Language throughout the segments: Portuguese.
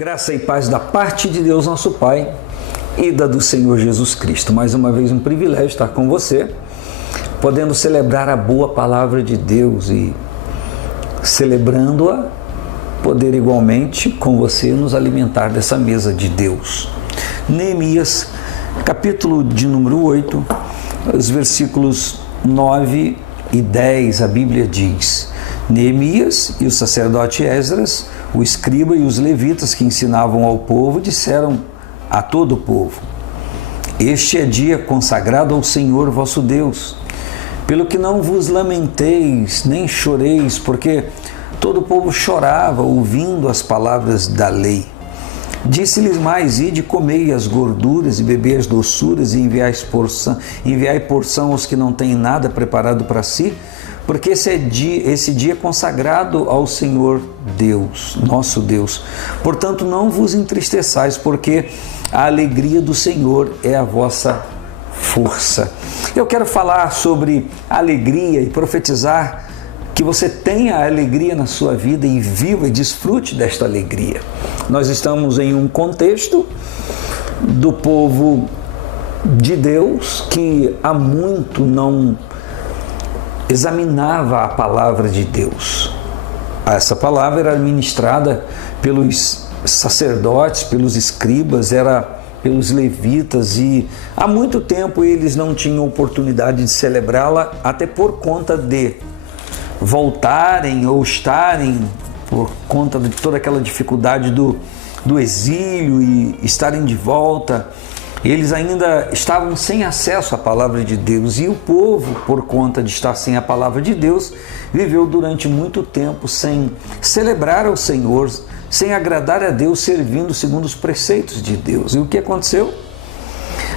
Graça e paz da parte de Deus nosso Pai e da do Senhor Jesus Cristo. Mais uma vez um privilégio estar com você, podendo celebrar a boa palavra de Deus e celebrando-a, poder igualmente com você nos alimentar dessa mesa de Deus. Neemias, capítulo de número 8, os versículos 9 e 10, a Bíblia diz: Neemias e o sacerdote Esdras, o escriba e os levitas que ensinavam ao povo, disseram a todo o povo: Este é dia consagrado ao Senhor vosso Deus, pelo que não vos lamenteis, nem choreis, porque todo o povo chorava ouvindo as palavras da lei. Disse-lhes mais: Ide, comei as gorduras e bebei as doçuras e enviai porção aos que não têm nada preparado para si, porque esse dia é consagrado ao Senhor Deus, nosso Deus. Portanto, não vos entristeçais, porque a alegria do Senhor é a vossa força. Eu quero falar sobre alegria e profetizar que você tenha alegria na sua vida e viva e desfrute desta alegria. Nós estamos em um contexto do povo de Deus que há muito não examinava a palavra de Deus. Essa palavra era ministrada pelos sacerdotes, pelos escribas, era pelos levitas, e há muito tempo eles não tinham oportunidade de celebrá-la, até por conta de voltarem ou estarem, por conta de toda aquela dificuldade do exílio e estarem de volta. Eles ainda estavam sem acesso à palavra de Deus, e o povo, por conta de estar sem a palavra de Deus, viveu durante muito tempo sem celebrar ao Senhor, sem agradar a Deus, servindo segundo os preceitos de Deus. E o que aconteceu?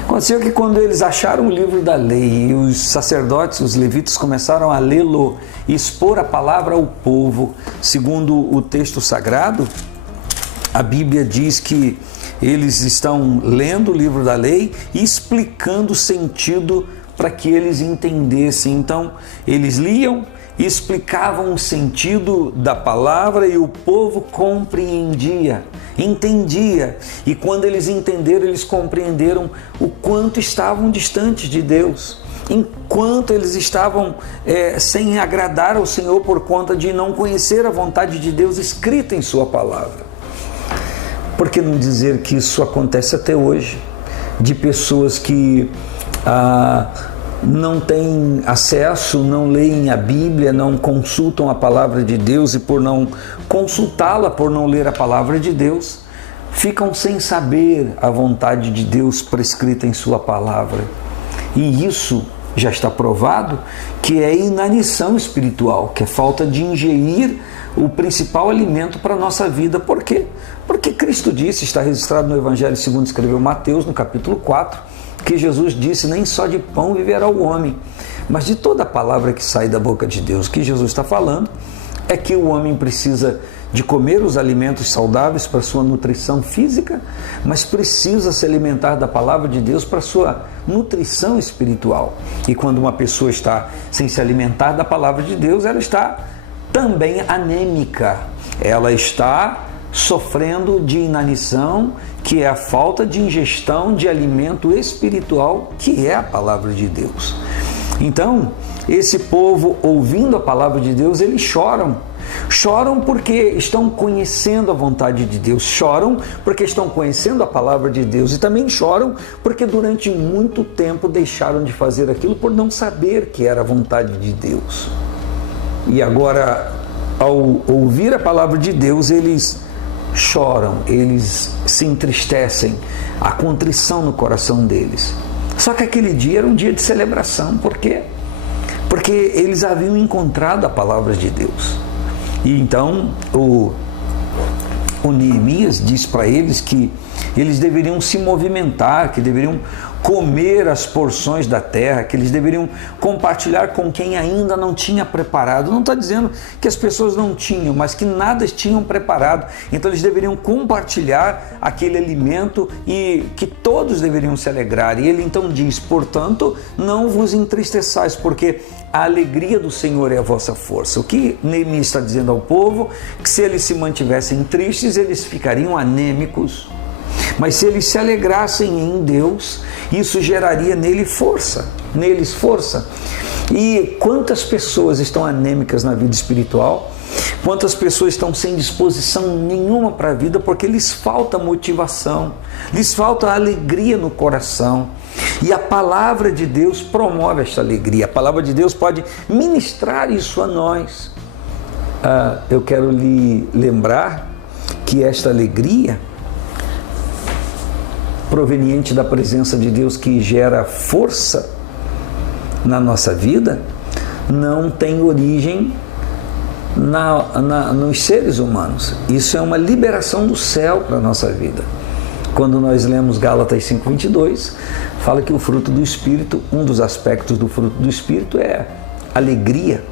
Aconteceu que quando eles acharam o livro da lei e os sacerdotes, os levitas, começaram a lê-lo e expor a palavra ao povo, segundo o texto sagrado, a Bíblia diz que eles estão lendo o livro da lei e explicando o sentido para que eles entendessem. Então, eles liam e explicavam o sentido da palavra e o povo compreendia, entendia. E quando eles entenderam, eles compreenderam o quanto estavam distantes de Deus, enquanto eles estavam sem agradar ao Senhor por conta de não conhecer a vontade de Deus escrita em sua palavra. Por que não dizer que isso acontece até hoje, de pessoas que não têm acesso, não leem a Bíblia, não consultam a palavra de Deus, e por não consultá-la, por não ler a palavra de Deus, ficam sem saber a vontade de Deus prescrita em sua palavra. E isso já está provado que é inanição espiritual, que é falta de ingerir o principal alimento para a nossa vida. Por quê? Porque Cristo disse, está registrado no Evangelho segundo escreveu Mateus, no capítulo 4, que Jesus disse: nem só de pão viverá o homem, mas de toda a palavra que sai da boca de Deus. O que Jesus está falando é que o homem precisa de comer os alimentos saudáveis para sua nutrição física, mas precisa se alimentar da palavra de Deus para sua nutrição espiritual. E quando uma pessoa está sem se alimentar da palavra de Deus, ela está também anêmica, ela está sofrendo de inanição, que é a falta de ingestão de alimento espiritual, que é a palavra de Deus. Então, esse povo, ouvindo a palavra de Deus, eles choram porque estão conhecendo a vontade de Deus, choram porque estão conhecendo a palavra de Deus, e também choram porque durante muito tempo deixaram de fazer aquilo por não saber que era a vontade de Deus. E agora, ao ouvir a palavra de Deus, eles choram, eles se entristecem, há contrição no coração deles. Só que aquele dia era um dia de celebração. Por quê? Porque eles haviam encontrado a palavra de Deus. E então o Neemias diz para eles que eles deveriam se movimentar, que deveriam comer as porções da terra, que eles deveriam compartilhar com quem ainda não tinha preparado. Não está dizendo que as pessoas não tinham, mas que nada tinham preparado. Então eles deveriam compartilhar aquele alimento e que todos deveriam se alegrar. E ele então diz: portanto, não vos entristeçais, porque a alegria do Senhor é a vossa força. O que Neemias está dizendo ao povo? Que se eles se mantivessem tristes, eles ficariam anêmicos. Mas se eles se alegrassem em Deus, isso geraria neles força. E quantas pessoas estão anêmicas na vida espiritual? Quantas pessoas estão sem disposição nenhuma para a vida porque lhes falta motivação, lhes falta alegria no coração. E a palavra de Deus promove esta alegria. A palavra de Deus pode ministrar isso a nós. Eu quero lhe lembrar que esta alegria proveniente da presença de Deus, que gera força na nossa vida, não tem origem nos seres humanos. Isso é uma liberação do céu para a nossa vida. Quando nós lemos Gálatas 5:22, fala que o fruto do Espírito, um dos aspectos do fruto do Espírito é alegria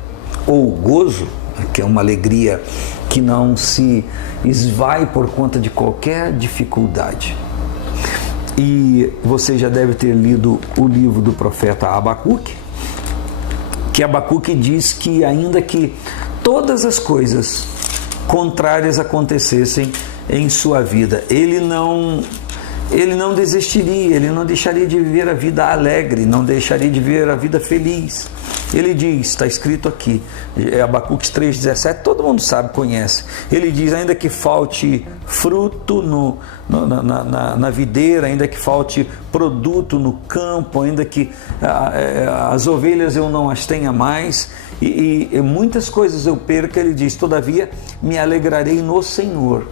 ou gozo, que é uma alegria que não se esvai por conta de qualquer dificuldade. E você já deve ter lido o livro do profeta Abacuque, que Abacuque diz que ainda que todas as coisas contrárias acontecessem em sua vida, ele não desistiria, ele não deixaria de viver a vida alegre, não deixaria de viver a vida feliz. Ele diz, está escrito aqui, Abacuque 3,17, todo mundo sabe, conhece. Ele diz: ainda que falte fruto na videira, ainda que falte produto no campo, ainda que as ovelhas eu não as tenha mais, e muitas coisas eu perca, ele diz: todavia me alegrarei no Senhor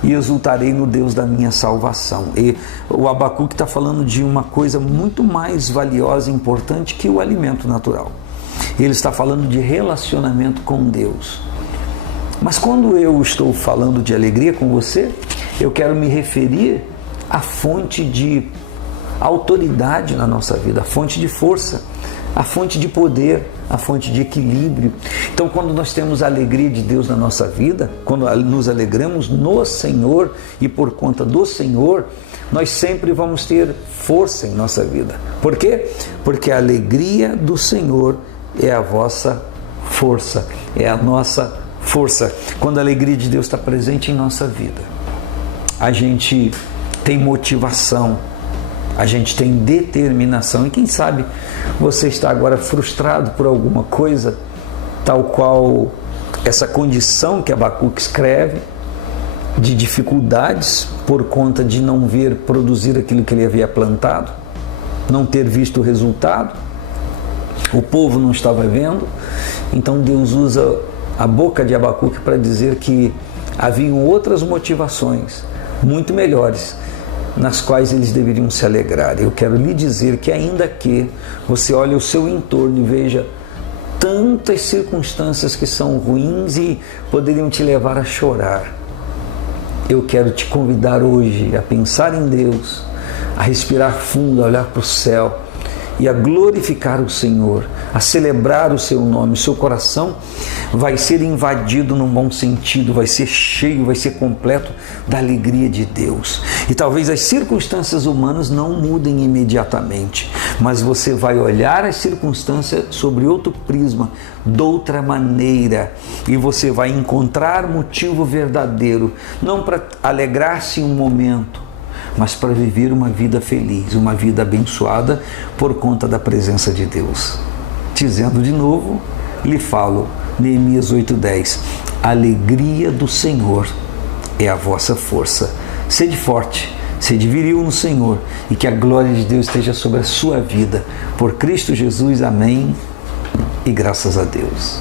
e exultarei no Deus da minha salvação. E o Abacuque está falando de uma coisa muito mais valiosa e importante que o alimento natural. Ele está falando de relacionamento com Deus. Mas quando eu estou falando de alegria com você, eu quero me referir à fonte de autoridade na nossa vida, a fonte de força, a fonte de poder, a fonte de equilíbrio. Então, quando nós temos a alegria de Deus na nossa vida, quando nos alegramos no Senhor e por conta do Senhor, nós sempre vamos ter força em nossa vida. Por quê? Porque a alegria do Senhor é a vossa força, é a nossa força. Quando a alegria de Deus está presente em nossa vida, a gente tem motivação, a gente tem determinação. E quem sabe você está agora frustrado por alguma coisa, tal qual essa condição que Abacuque escreve, de dificuldades por conta de não ver produzir aquilo que ele havia plantado, não ter visto o resultado, o povo não estava vendo. Então Deus usa a boca de Abacuque para dizer que haviam outras motivações muito melhores, nas quais eles deveriam se alegrar. Eu quero lhe dizer que ainda que você olhe o seu entorno e veja tantas circunstâncias que são ruins e poderiam te levar a chorar, eu quero te convidar hoje a pensar em Deus, a respirar fundo, a olhar para o céu e a glorificar o Senhor, a celebrar o seu nome. O seu coração vai ser invadido num bom sentido, vai ser cheio, vai ser completo da alegria de Deus. E talvez as circunstâncias humanas não mudem imediatamente, mas você vai olhar as circunstâncias sobre outro prisma, de outra maneira, e você vai encontrar motivo verdadeiro, não para alegrar-se em um momento, mas para viver uma vida feliz, uma vida abençoada por conta da presença de Deus. Dizendo de novo, lhe falo, Neemias 8:10, a alegria do Senhor é a vossa força. Sede forte, sede viril no Senhor, e que a glória de Deus esteja sobre a sua vida. Por Cristo Jesus, amém, e graças a Deus.